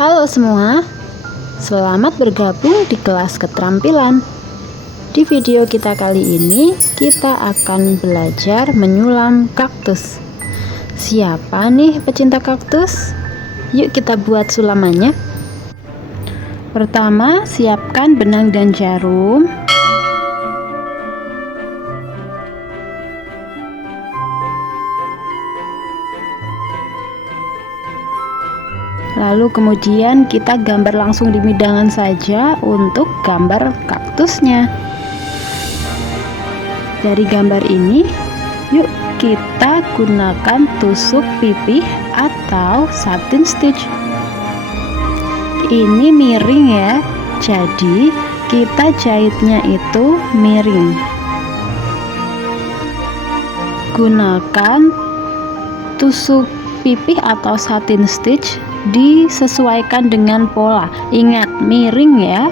Halo semua, selamat bergabung di kelas keterampilan. Di video kita kali ini, kita akan belajar menyulam kaktus. Siapa nih pecinta kaktus? Yuk kita buat sulamannya. Pertama, siapkan benang dan jarum. Lalu kemudian kita gambar langsung di bidangan saja untuk gambar kaktusnya. Dari gambar ini, yuk kita gunakan tusuk pipih atau satin stitch. Ini miring ya, jadi kita jahitnya itu miring. Gunakan tusuk pipih atau satin stitch, disesuaikan dengan pola. Ingat, miring ya.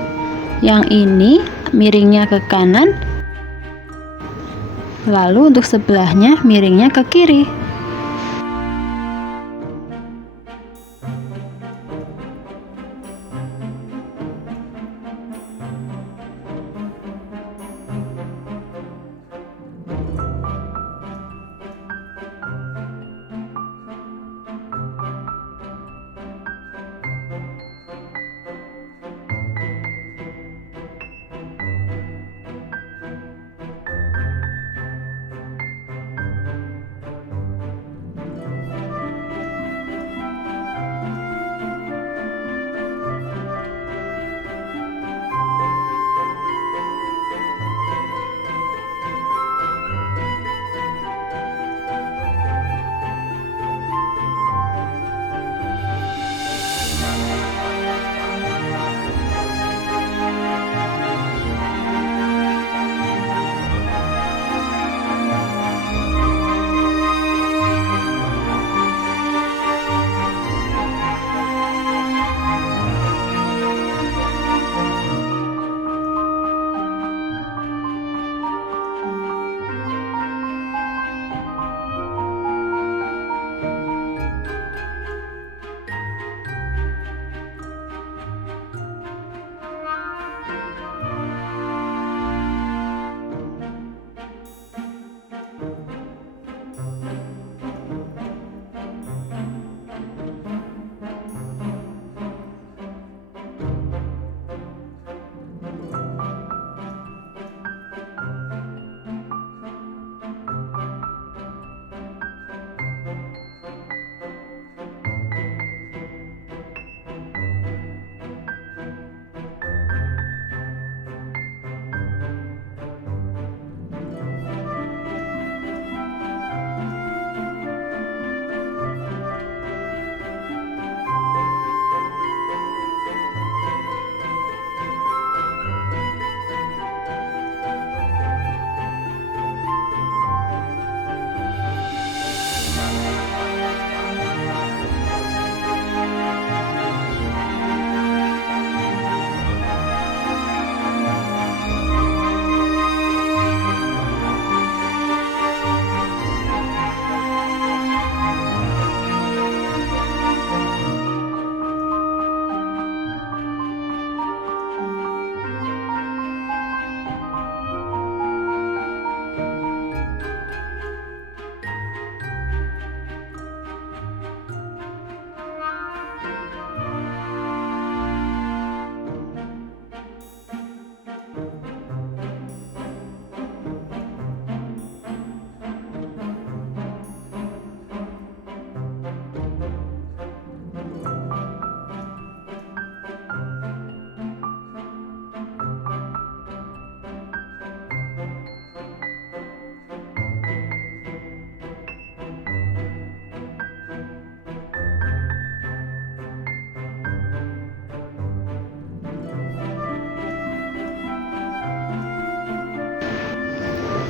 Yang ini miringnya ke kanan, lalu untuk sebelahnya miringnya ke kiri.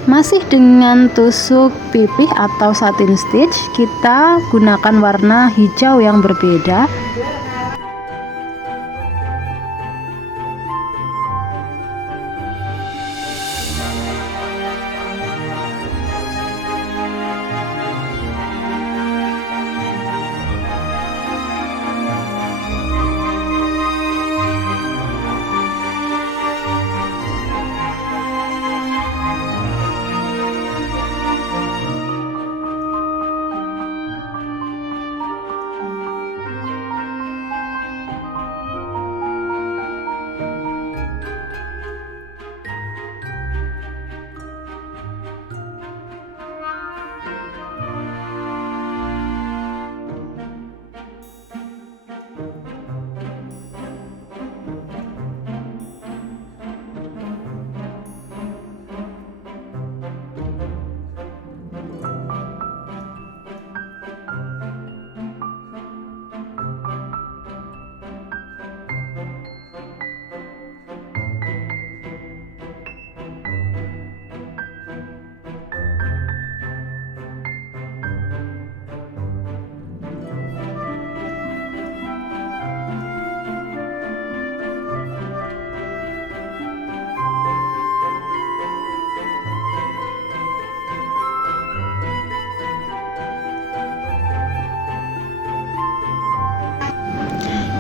Masih dengan tusuk pipih atau satin stitch, kita gunakan warna hijau yang berbeda.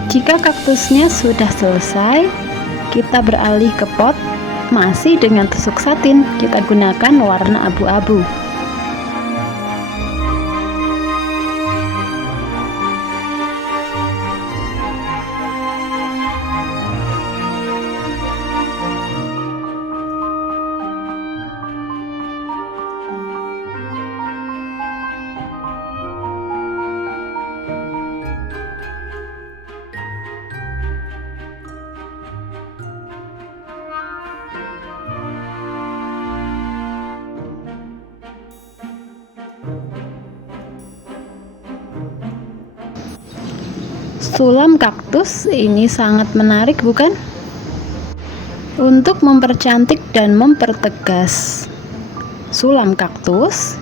Jika kaktusnya sudah selesai, kita beralih ke pot. Masih dengan tusuk satin, kita gunakan warna abu-abu. Sulam kaktus ini sangat menarik, bukan? Untuk mempercantik dan mempertegas sulam kaktus,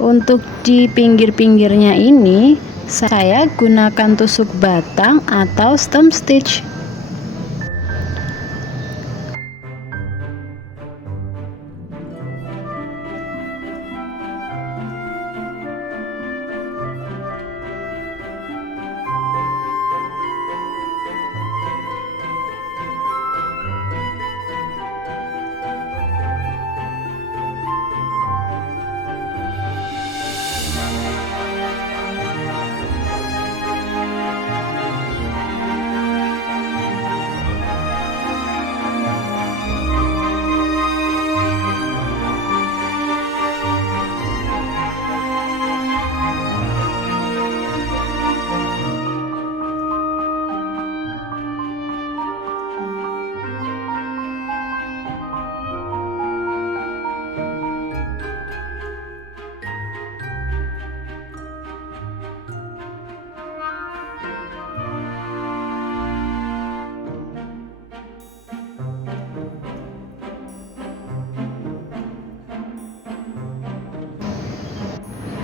untuk di pinggir-pinggirnya ini saya gunakan tusuk batang atau stem stitch.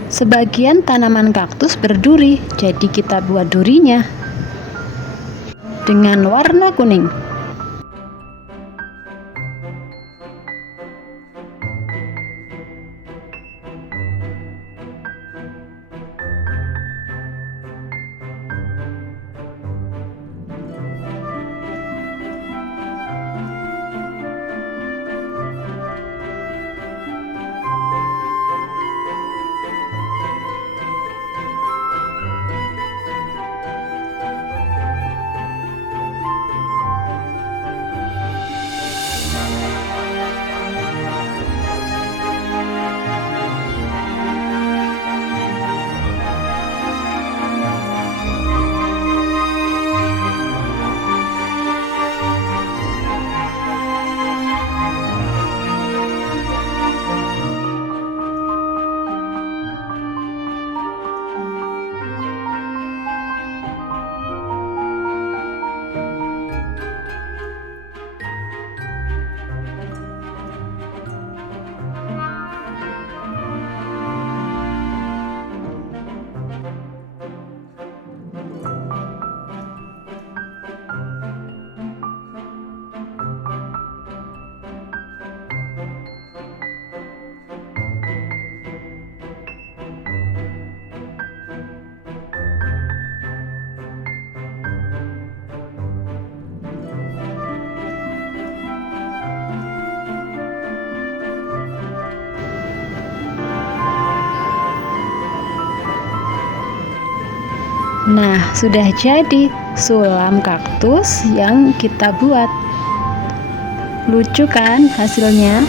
Sebagian tanaman kaktus berduri, jadi kita buat durinya dengan warna kuning. Nah, sudah jadi sulam kaktus yang kita buat. Lucu kan hasilnya?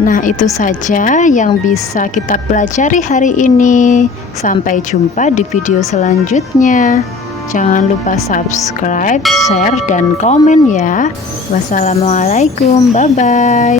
Nah, itu saja yang bisa kita pelajari hari ini. Sampai jumpa di video selanjutnya. Jangan lupa subscribe, share, dan komen ya. Wassalamualaikum, bye-bye.